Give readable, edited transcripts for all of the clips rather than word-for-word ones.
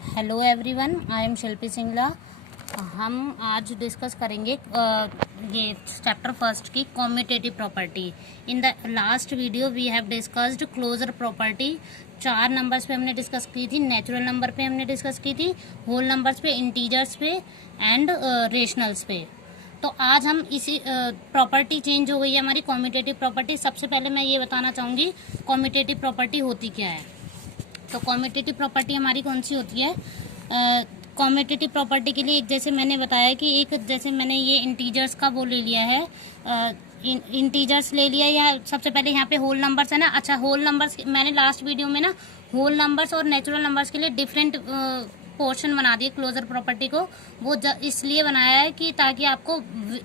Hello everyone, I am Shilpi Singla. हम आज discuss करेंगे ये चैप्टर फर्स्ट की commutative property. In the last video we have discussed closure property. 4 numbers पे हमने डिस्कस की थी, नेचुरल नंबर पे हमने डिस्कस की थी, होल नंबर्स पे, इंटीजर्स पे एंड रेशनल्स पे। तो आज हम इसी प्रॉपर्टी चेंज हो गई है हमारी कॉम्यूटेटिव प्रॉपर्टी। सबसे पहले मैं ये बताना चाहूँगी कॉम्यूटेटिव प्रॉपर्टी होती क्या है। तो कॉम्यूटेटिव प्रॉपर्टी हमारी कौन सी होती है? कॉम्यूटेटिव प्रॉपर्टी के लिए एक जैसे मैंने बताया कि एक जैसे मैंने ये इंटीजर्स का वो ले लिया है, इंटीजर्स ले लिया, या सबसे पहले यहाँ पे होल नंबर्स है ना। अच्छा, होल नंबर्स मैंने लास्ट वीडियो में ना होल नंबर्स और नेचुरल नंबर्स के लिए डिफरेंट पोर्शन बना दिए क्लोजर प्रॉपर्टी को। वो इसलिए बनाया है कि ताकि आपको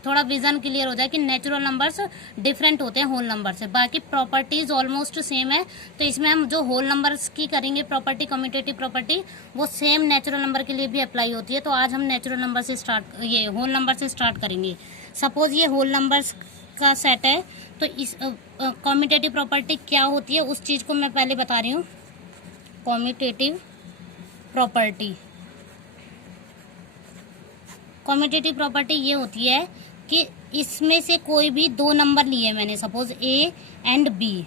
थोड़ा विजन क्लियर हो जाए कि नेचुरल नंबर्स डिफरेंट होते हैं होल नंबर से। बाकी प्रॉपर्टीज ऑलमोस्ट सेम है। तो इसमें हम जो होल नंबर्स की करेंगे प्रॉपर्टी, कम्यूटेटिव प्रॉपर्टी, वो सेम नेचुरल नंबर के लिए भी अप्लाई होती है। तो आज हम नेचुरल नंबर से ये होल नंबर से स्टार्ट करेंगे। सपोज ये होल नंबर्स का सेट है, तो इस कम्यूटेटिव प्रॉपर्टी क्या होती है उस चीज को मैं पहले बता रही हूँ। कम्यूटेटिव प्रॉपर्टी ये होती है कि इसमें से कोई भी 2 नंबर लिए मैंने, सपोज ए एंड बी।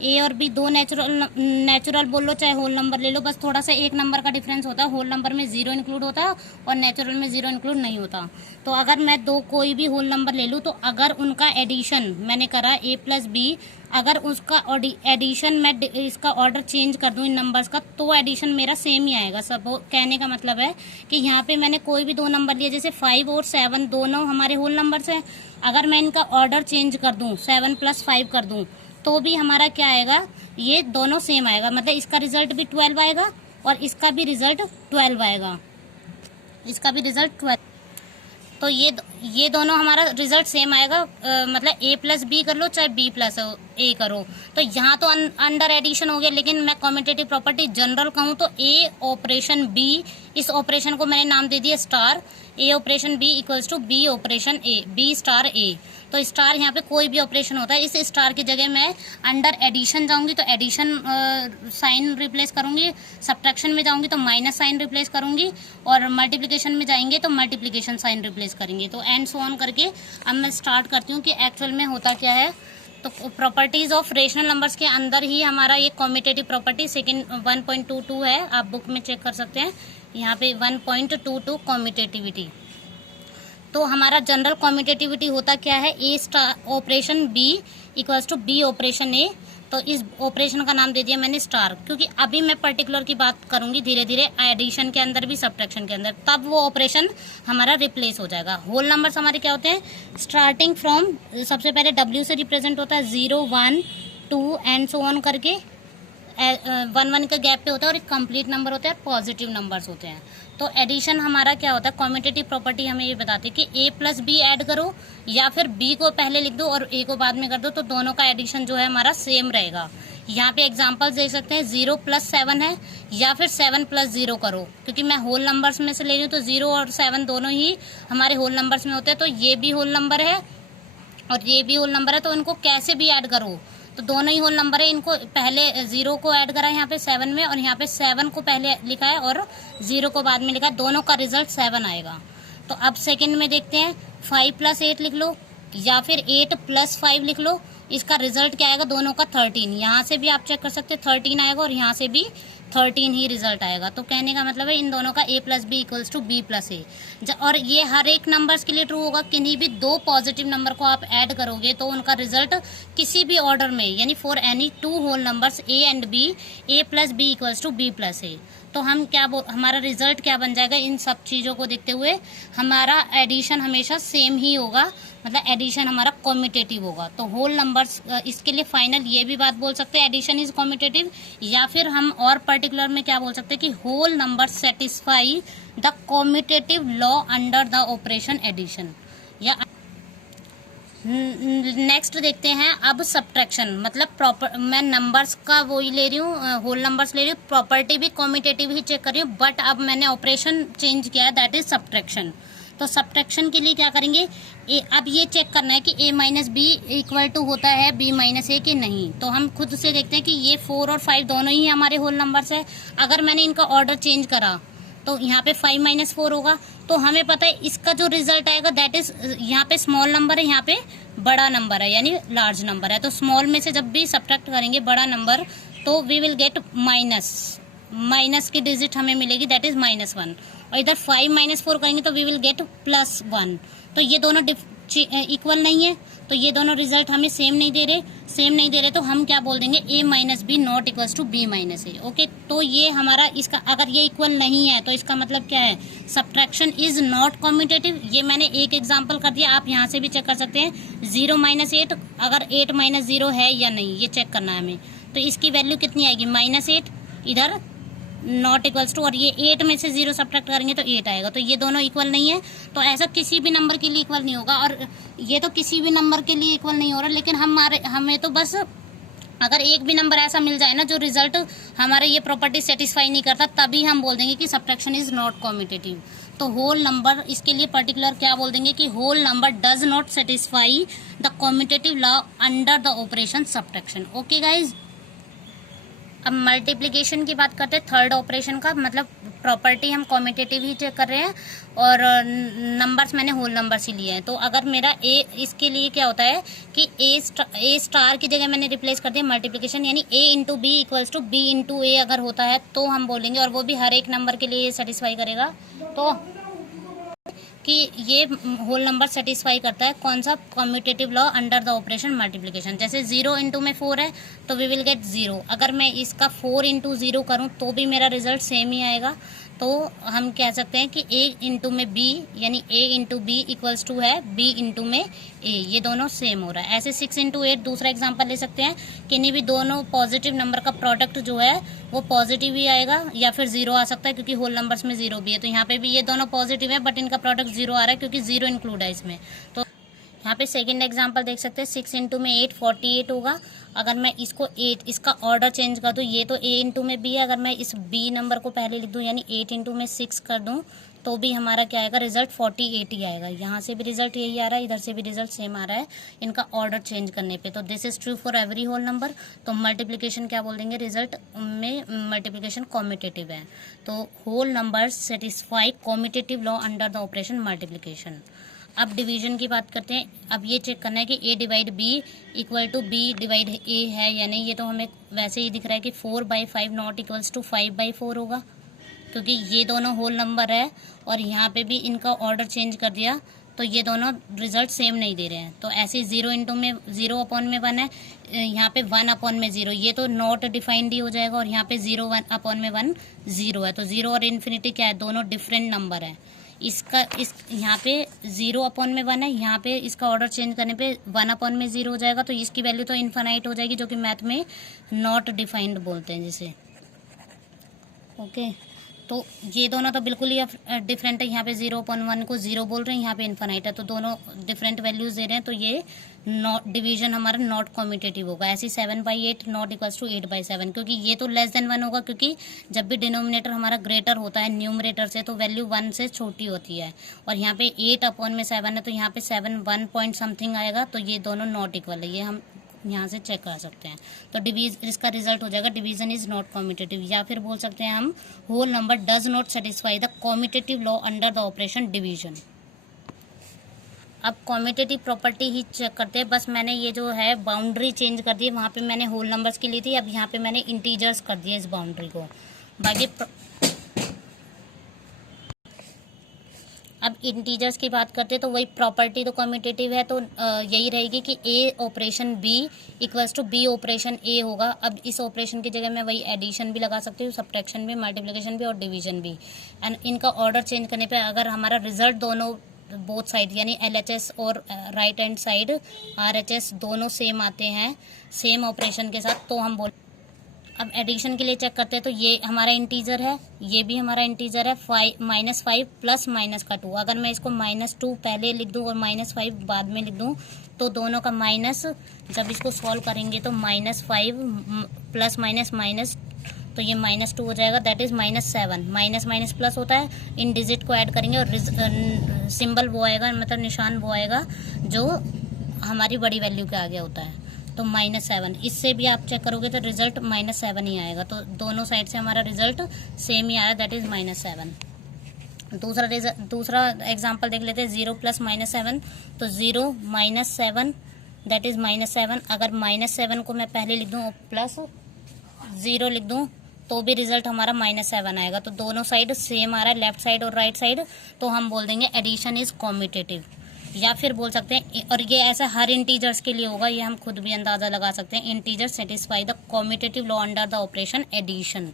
ए और बी दो नेचुरल बोल लो चाहे होल नंबर ले लो, बस थोड़ा सा एक नंबर का डिफरेंस होता है। होल नंबर में 0 इंक्लूड होता है और नेचुरल में 0 इंक्लूड नहीं होता। तो अगर मैं कोई भी होल नंबर ले लूँ, तो अगर उनका एडिशन मैंने करा a प्लस बी, अगर उसका एडिशन मैं इसका ऑर्डर चेंज कर दूं इन नंबर्स का, तो एडिशन मेरा सेम ही आएगा। सब कहने का मतलब है कि यहाँ पे मैंने कोई भी 2 नंबर लिए, जैसे 5 और 7 दोनों हमारे होल नंबर्स हैं। अगर मैं इनका ऑर्डर चेंज कर दूं, 7 + 5 कर दूं, तो भी हमारा क्या आएगा, ये दोनों सेम आएगा। मतलब इसका रिजल्ट भी 12 आएगा और इसका भी रिजल्ट 12 आएगा, इसका भी रिजल्ट 12। तो ये दोनों हमारा रिजल्ट सेम आएगा। मतलब a प्लस बी कर लो चाहे b प्लस a करो। तो यहाँ तो अंडर एडिशन हो गया, लेकिन मैं कम्यूटेटिव प्रॉपर्टी जनरल कहूँ तो a ऑपरेशन b, इस ऑपरेशन को मैंने नाम दे दिया star. a operation b equals to b operation a, b star a। तो स्टार यहाँ पे कोई भी ऑपरेशन होता है, इस स्टार की जगह मैं अंडर एडिशन जाऊंगी तो एडिशन साइन रिप्लेस करूंगी, सब्ट्रैक्शन में जाऊंगी तो माइनस साइन रिप्लेस करूंगी, और मल्टीप्लिकेशन में जाएंगे तो मल्टीप्लिकेशन साइन रिप्लेस करेंगे। तो एंड सो ऑन करके अब मैं स्टार्ट करती हूँ कि एक्चुअल में होता क्या है। तो प्रॉपर्टीज ऑफ रेशनल नंबर्स के अंदर ही हमारा ये कम्यूटेटिव प्रॉपर्टी सेकेंड 1.22 है, आप बुक में चेक कर सकते हैं। यहाँ पे 1.22 कम्यूटेटिविटी। तो हमारा जनरल कम्यूटेटिविटी होता क्या है, A star operation B equals to B operation A. तो इस ऑपरेशन का नाम दे दिया मैंने स्टार, क्योंकि अभी मैं पर्टिकुलर की बात करूंगी धीरे धीरे एडिशन के अंदर भी सब्ट्रैक्शन के अंदर, तब वो ऑपरेशन हमारा रिप्लेस हो जाएगा। होल नंबर्स हमारे क्या होते हैं, स्टार्टिंग फ्रॉम, सबसे पहले W से रिप्रेजेंट होता है 0 1 2 एंड सो ऑन करके 1 का गैप पे होता है, और एक कंप्लीट नंबर होता है, पॉजिटिव नंबर्स होते हैं। तो एडिशन हमारा क्या होता है, कम्यूटेटिव प्रॉपर्टी हमें ये बताती है कि a प्लस बी ऐड करो या फिर b को पहले लिख दो और a को बाद में कर दो, तो दोनों का एडिशन जो है हमारा सेम रहेगा। यहाँ पे एग्जांपल्स देख सकते हैं, 0 + 7 है या फिर 7 + 0 करो, क्योंकि मैं होल नंबर्स में से ले रही हूँ तो 0 और 7 दोनों ही हमारे होल नंबर्स में होते हैं। तो ये भी होल नंबर है और ये भी होल नंबर है, तो इनको कैसे भी ऐड करो, तो दोनों ही होल नंबर है। इनको पहले 0 को ऐड करा है यहाँ पे 7 में, और यहाँ पे 7 को पहले लिखा है और 0 को बाद में लिखा है, दोनों का रिजल्ट 7 आएगा। तो अब सेकंड में देखते हैं, 5 + 8 लिख लो या फिर 8 + 5 लिख लो, इसका रिजल्ट क्या आएगा, दोनों का 13। यहाँ से भी आप चेक कर सकते हैं 13 आएगा और यहाँ से भी 13 ही रिजल्ट आएगा। तो कहने का मतलब है इन दोनों का a + b equals to b + a। और ये हर एक नंबर्स के लिए ट्रू होगा। किन्हीं भी 2 पॉजिटिव नंबर को आप ऐड करोगे तो उनका रिजल्ट किसी भी ऑर्डर में, यानी for any 2 whole numbers a and b, a + b equals to b + a। तो हम हमारा रिजल्ट क्या बन जाएगा, इन सब चीज़ों को देखते हुए हमारा एडिशन हमेशा सेम ही होगा, मतलब एडिशन हमारा कम्यूटेटिव होगा। तो होल नंबर्स इसके लिए फाइनल ये भी बात बोल सकते हैं एडिशन इज कम्यूटेटिव, या फिर हम और पर्टिकुलर में क्या बोल सकते हैं कि whole number satisfy the commutative law under the operation addition. या नेक्स्ट देखते हैं अब सब्ट्रैक्शन, मतलब मैं नंबर्स का वही ले रही हूँ, होल नंबर्स ले रही हूँ, प्रॉपर्टी भी कम्यूटेटिव ही चेक कर रही हूँ, बट अब मैंने ऑपरेशन चेंज किया है, दैट इज सब्ट्रैक्शन। तो सब्ट्रैक्शन के लिए क्या करेंगे, अब ये चेक करना है कि a - b इक्वल टू होता है b - a कि नहीं। तो हम खुद से देखते हैं कि ये 4 और 5 दोनों ही हमारे होल नंबर्स है। अगर मैंने इनका ऑर्डर चेंज करा तो यहाँ पे 5 - 4 होगा। तो हमें पता है इसका जो रिजल्ट आएगा दैट इज, यहाँ पे स्मॉल नंबर है, यहाँ पे बड़ा नंबर है यानी लार्ज नंबर है। तो स्मॉल में से जब भी सब्ट्रैक्ट करेंगे बड़ा नंबर तो वी विल गेट माइनस की डिजिट हमें मिलेगी दैट इज -1, और इधर 5 - 4 करेंगे तो वी विल गेट +1। तो ये दोनों इक्वल नहीं है, तो ये दोनों रिजल्ट हमें सेम नहीं दे रहे, तो हम क्या बोल देंगे a - b not equals to b - a। Okay, तो ये हमारा इसका अगर ये इक्वल नहीं है तो इसका मतलब क्या है, सब्ट्रैक्शन इज नॉट कम्यूटेटिव। ये मैंने एक एग्जांपल कर दिया, आप यहाँ से भी चेक कर सकते हैं। 0 - 8 अगर 8 - 0 है या नहीं ये चेक करना है हमें। तो इसकी वैल्यू कितनी आएगी -8, इधर नॉट इक्वल्स टू, और ये 8 में से 0 सब्ट्रैक्ट करेंगे तो 8 आएगा। तो ये दोनों इक्वल नहीं है, तो ऐसा किसी भी नंबर के लिए इक्वल नहीं होगा, और ये तो किसी भी नंबर के लिए इक्वल नहीं हो रहा। लेकिन हमें तो बस अगर एक भी नंबर ऐसा मिल जाए ना जो रिजल्ट हमारे ये प्रॉपर्टी सेटिस्फाई नहीं करता, तभी हम बोल देंगे कि सब्ट्रैक्शन इज नॉट कम्यूटेटिव। तो होल नंबर, इसके लिए पर्टिकुलर क्या बोल देंगे कि whole number does not satisfy the commutative law under the operation subtraction. Okay guys, अब मल्टीप्लिकेशन की बात करते हैं, थर्ड ऑपरेशन का मतलब प्रॉपर्टी हम कम्यूटेटिव ही चेक कर रहे हैं, और नंबर्स मैंने होल नंबर्स ही लिए हैं। तो अगर मेरा इसके लिए क्या होता है कि ए स्टार की जगह मैंने रिप्लेस कर दिया मल्टीप्लिकेशन, यानी a into B equals to B into A अगर होता है तो हम बोलेंगे, और वो भी हर एक नंबर के लिए सेटिस्फाई करेगा, तो कि ये होल नंबर सेटिस्फाई करता है कौन सा, commutative law under the operation multiplication. जैसे 0 इंटू में 4 है तो वी विल गेट 0। अगर मैं इसका 4 इंटू 0 करूँ तो भी मेरा रिजल्ट सेम ही आएगा। तो हम कह सकते हैं कि a इंटू में b यानी a into B equals to है b इंटू में a, ये दोनों सेम हो रहा है। ऐसे 6 इंटू 8 दूसरा एग्जांपल ले सकते हैं, किन्हीं भी दोनों पॉजिटिव नंबर का प्रोडक्ट जो है वो पॉजिटिव ही आएगा, या फिर 0 आ सकता है क्योंकि होल नंबर्स में 0 भी है। तो यहाँ पे भी ये दोनों पॉजिटिव है बट इनका प्रोडक्ट 0 आ रहा है क्योंकि 0 इंक्लूड है इसमें। तो यहाँ पे सेकंड एग्जांपल देख सकते हैं, 6 इंटू में 8 48 होगा। अगर मैं इसको 8 इसका ऑर्डर चेंज कर दूँ, ये तो a इंटू में b है, अगर मैं इस b नंबर को पहले लिख दूँ यानी 8 इंटू में 6 कर दूँ तो भी हमारा क्या आएगा, रिजल्ट 48 ही आएगा। यहाँ से भी रिजल्ट यही आ रहा है, इधर से भी रिजल्ट सेम आ रहा है इनका ऑर्डर चेंज करने पे। तो this is true for every whole number. तो मल्टीप्लिकेशन क्या बोल देंगे, रिजल्ट में मल्टीप्लिकेशन कम्यूटेटिव है। तो whole number satisfy commutative law under the operation multiplication. अब डिवीजन की बात करते हैं। अब ये चेक करना है कि a divide b equal to b divide a है या नहीं। ये तो हमें वैसे ही दिख रहा है कि 4/5 नॉट इक्वल्स टू 5/4 होगा, क्योंकि ये दोनों होल नंबर है और यहाँ पे भी इनका ऑर्डर चेंज कर दिया तो ये दोनों रिजल्ट सेम नहीं दे रहे हैं। तो ऐसे 0 इंटू में 0 अपॉन में 1 है, यहाँ पे 1 अपॉन में 0, ये तो नॉट डिफाइंड ही हो जाएगा, और यहाँ पे 0 1 अपॉन में 1 0 है। तो 0 और इन्फिनिटी क्या है, दोनों डिफरेंट नंबर है। यहाँ पे 0 अपॉन में 1 है, यहाँ पे इसका ऑर्डर चेंज करने पे 1 अपॉन में 0 हो जाएगा, तो इसकी वैल्यू तो इन्फिनाइट हो जाएगी, जो कि मैथ में नॉट डिफाइंड बोलते हैं जिसे। ओके, तो ये दोनों तो बिल्कुल ही डिफरेंट है। यहाँ पे 0 अपॉन 1 को 0 बोल रहे हैं, यहाँ पे इन्फिनाइट है, तो दोनों डिफरेंट वैल्यूज दे रहे हैं। तो ये नॉट डिवीजन हमारा नॉट कम्यूटेटिव होगा। ऐसे 7/8 नॉट इक्वल्स टू 8/7, क्योंकि ये तो लेस देन 1 होगा, क्योंकि जब भी डिनोमिनेटर हमारा ग्रेटर होता है न्यूमरेटर से तो वैल्यू 1 से छोटी होती है। और यहाँ पे 8 अपॉन में 7 है, तो यहाँ पे 7 1 पॉइंट समथिंग आएगा, तो ये दोनों नॉट इक्वल है। ये हम यहाँ से चेक कर सकते हैं। तो इसका रिजल्ट हो जाएगा डिवीजन इज नॉट कम्यूटेटिव, या फिर बोल सकते हैं हम whole number does not satisfy the commutative law under the operation division. अब कम्यूटेटिव प्रॉपर्टी ही चेक करते हैं। बस मैंने ये जो है बाउंड्री चेंज कर दी, वहाँ पे मैंने होल नंबर्स की ली थी, अब यहाँ पे मैंने इंटीजर्स कर दिया इस बाउंड्री को। बाकी अब इंटीजर्स की बात करते हैं तो वही प्रॉपर्टी तो कम्यूटेटिव है, तो यही रहेगी कि a operation b equals to b operation a होगा। अब इस ऑपरेशन की जगह मैं वही एडिशन भी लगा सकती हूँ, सब्ट्रैक्शन भी, मल्टीप्लिकेशन भी और डिवीजन भी। एंड इनका ऑर्डर चेंज करने पे अगर हमारा रिजल्ट दोनों बोथ साइड यानी LHS और राइट हैंड साइड RHS दोनों सेम आते हैं सेम ऑपरेशन के साथ, तो हम बोल। अब एडिशन के लिए चेक करते हैं, तो ये हमारा इंटीजर है, ये भी हमारा इंटीजर है, -5 प्लस माइनस का 2। अगर मैं इसको -2 पहले लिख दूँ और -5 बाद में लिख दूँ तो दोनों का माइनस, जब इसको सॉल्व करेंगे तो -5 प्लस माइनस, तो ये -2 हो जाएगा, दैट इज -7। माइनस प्लस होता है, इन डिजिट को ऐड करेंगे और सिंबल वो आएगा, मतलब निशान वो आएगा जो हमारी बड़ी वैल्यू के आगे होता है, तो -7। इससे भी आप चेक करोगे तो रिजल्ट -7 ही आएगा। तो दोनों साइड से हमारा रिजल्ट सेम ही आ रहा है, दैट इज -7। दूसरा एग्जाम्पल देख लेते हैं, 0 + -7, तो 0 - 7 दैट इज -7। अगर -7 को मैं पहले लिख दूँ प्लस 0 लिख दूँ तो भी रिजल्ट हमारा -7 आएगा। तो दोनों साइड सेम आ रहा है, लेफ्ट साइड और राइट साइड, तो हम बोल देंगे एडिशन इज कॉम्यूटेटिव। या फिर बोल सकते हैं, और ये ऐसा हर इंटीजर्स के लिए होगा, ये हम खुद भी अंदाजा लगा सकते हैं, integer satisfy the commutative law under the operation addition.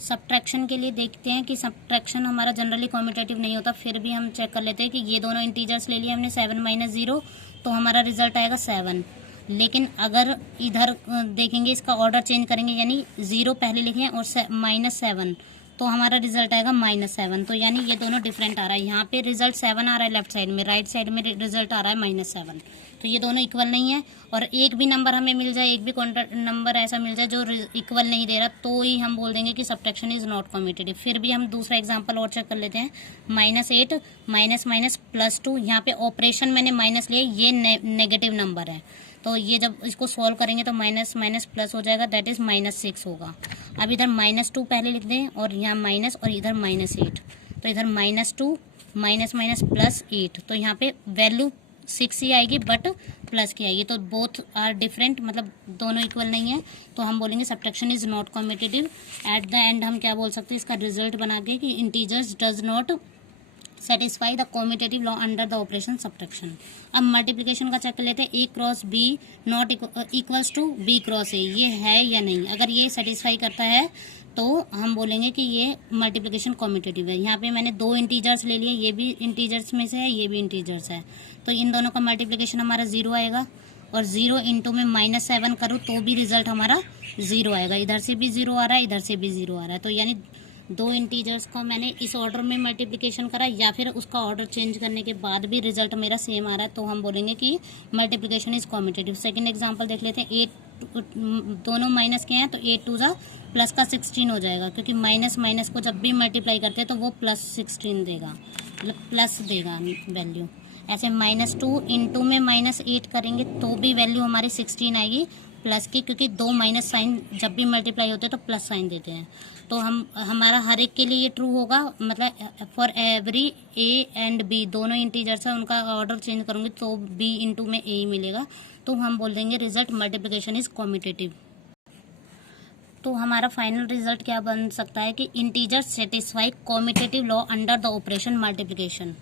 Subtraction के लिए देखते हैं कि सब्ट्रैक्शन हमारा जनरली कॉम्यूटेटिव नहीं होता, फिर भी हम चेक कर लेते हैं कि ये दोनों इंटीजर्स ले लिए हमने 7 - 0, तो हमारा रिजल्ट आएगा 7। लेकिन अगर इधर देखेंगे, इसका ऑर्डर चेंज करेंगे, यानी 0 पहले लिखें और -7, तो हमारा रिजल्ट आएगा -7। तो यानी ये दोनों डिफरेंट आ रहा है, यहाँ पे रिजल्ट 7 आ रहा है लेफ्ट साइड में, राइट साइड में रिजल्ट आ रहा है -7। तो ये दोनों इक्वल नहीं है। और एक भी नंबर हमें मिल जाए, एक भी कॉन्ट्रैक्ट नंबर ऐसा मिल जाए जो इक्वल नहीं दे रहा, तो ही हम बोल देंगे कि सब्ट्रैक्शन इज नॉट कॉम्यूटेटिव। फिर भी हम दूसरा एग्जांपल और चेक कर लेते हैं, -8 -2, यहाँ पे ऑपरेशन मैंने माइनस लिया, ये नेगेटिव नंबर है, तो ये जब इसको सॉल्व करेंगे तो माइनस माइनस प्लस हो जाएगा, दैट इज -6 होगा। अब इधर -2 पहले लिख दें और यहाँ माइनस, और इधर -8, तो इधर -2 +8, तो यहाँ पे वैल्यू 6 ही आएगी बट प्लस की आएगी, तो बोथ आर डिफरेंट, मतलब दोनों इक्वल नहीं है, तो हम बोलेंगे subtraction is not commutative. At the end हम क्या बोल सकते हैं इसका रिजल्ट बना के कि integers does not satisfy the commutative law under the operation subtraction. अब मल्टीप्लिकेशन का चेक कर लेते हैं, A cross B not equals to B cross A, ये है या नहीं। अगर ये सेटिस्फाई करता है तो हम बोलेंगे कि ये मल्टीप्लिकेशन कॉम्यूटेटिव है। यहाँ पे मैंने 2 इंटीजर्स ले लिए, ये भी इंटीजर्स में से है, ये भी इंटीजर्स है, तो इन दोनों का मल्टीप्लिकेशन हमारा 0 आएगा। और 0 इंटू में -7 करूँ तो भी रिजल्ट हमारा 0 आएगा, इधर से भी 0 आ रहा है, इधर से भी 0 आ रहा है। तो यानी 2 इंटीजर्स का मैंने इस ऑर्डर में मल्टीप्लिकेशन करा, या फिर उसका ऑर्डर चेंज करने के बाद भी रिजल्ट मेरा सेम आ रहा है, तो हम बोलेंगे कि multiplication is commutative. Second example देख लेते हैं, 8 दोनों माइनस के हैं, तो 8 2 जा प्लस का 16 हो जाएगा, क्योंकि माइनस माइनस को जब भी मल्टीप्लाई करते हैं तो वो +16 देगा, मतलब प्लस देगा वैल्यू। ऐसे -2 इंटू में -8 करेंगे तो भी वैल्यू हमारी 16 आएगी प्लस की, क्योंकि 2 माइनस साइन जब भी मल्टीप्लाई होते हैं तो प्लस साइन देते हैं। तो हमारा हर एक के लिए ये ट्रू होगा, मतलब for every A and B दोनों इंटीजर्स है, उनका ऑर्डर चेंज करूँगी तो B इंटू में A ही मिलेगा, तो हम बोल देंगे रिजल्ट मल्टीप्लिकेशन इज कॉम्यूटेटिव। तो हमारा फाइनल रिजल्ट क्या बन सकता है कि integer satisfy commutative law under the operation multiplication.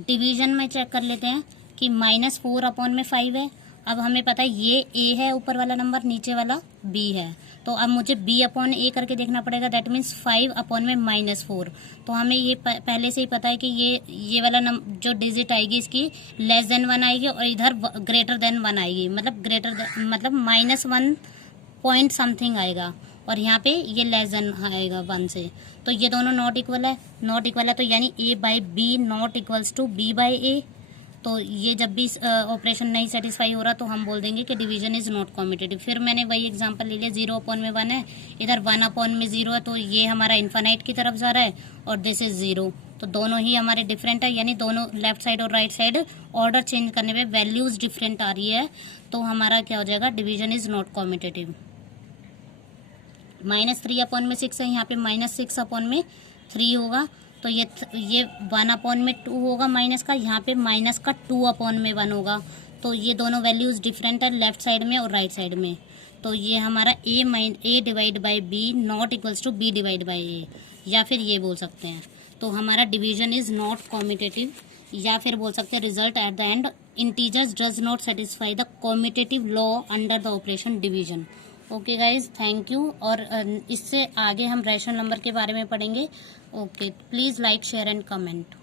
Division में चेक कर लेते हैं कि -4/5 है। अब हमें पता है ये A है ऊपर वाला नंबर, नीचे वाला B है, तो अब मुझे B/A करके देखना पड़ेगा, दैट मीन्स 5/-4। तो हमें ये पहले से ही पता है कि ये वाला जो डिजिट आएगी इसकी लेस देन 1 आएगी, और इधर ग्रेटर देन 1 आएगी, मतलब -1 पॉइंट समथिंग आएगा, और यहाँ पे ये लेस देन आएगा 1 से। तो ये दोनों नॉट इक्वल है, तो यानी A/B not equals to B/A। तो ये जब भी ऑपरेशन नहीं सेटिस्फाई हो रहा तो हम बोल देंगे कि डिवीजन इज नॉट कॉम्यूटेटिव। फिर मैंने वही एग्जांपल ले लिया, 0/1 है, इधर 1/0 है, तो ये हमारा इन्फानाइट की तरफ जा रहा है, और दिस इज 0, तो दोनों ही हमारे डिफरेंट है, यानी दोनों लेफ्ट साइड और राइट साइड ऑर्डर चेंज करने पे वैल्यूज डिफरेंट आ रही है, तो हमारा क्या हो जाएगा, डिवीजन इज नॉट कॉम्यूटेटिव। -3/6 है, यहाँ पे -6/3 होगा, तो ये 1/2 होगा माइनस का, यहाँ पे माइनस का 2/1 होगा, तो ये दोनों वैल्यूज डिफरेंट है लेफ्ट साइड में और राइट साइड में। तो ये हमारा A/B not equals to B/A, या फिर ये बोल सकते हैं, तो हमारा डिवीजन इज नॉट कॉम्यूटेटिव, या फिर बोल सकते हैं result at the end integers does not satisfy the commutative law under the operation division. Okay guys, thank you. और इससे आगे हम रैशनल नंबर के बारे में पढ़ेंगे। Okay, please like share and comment.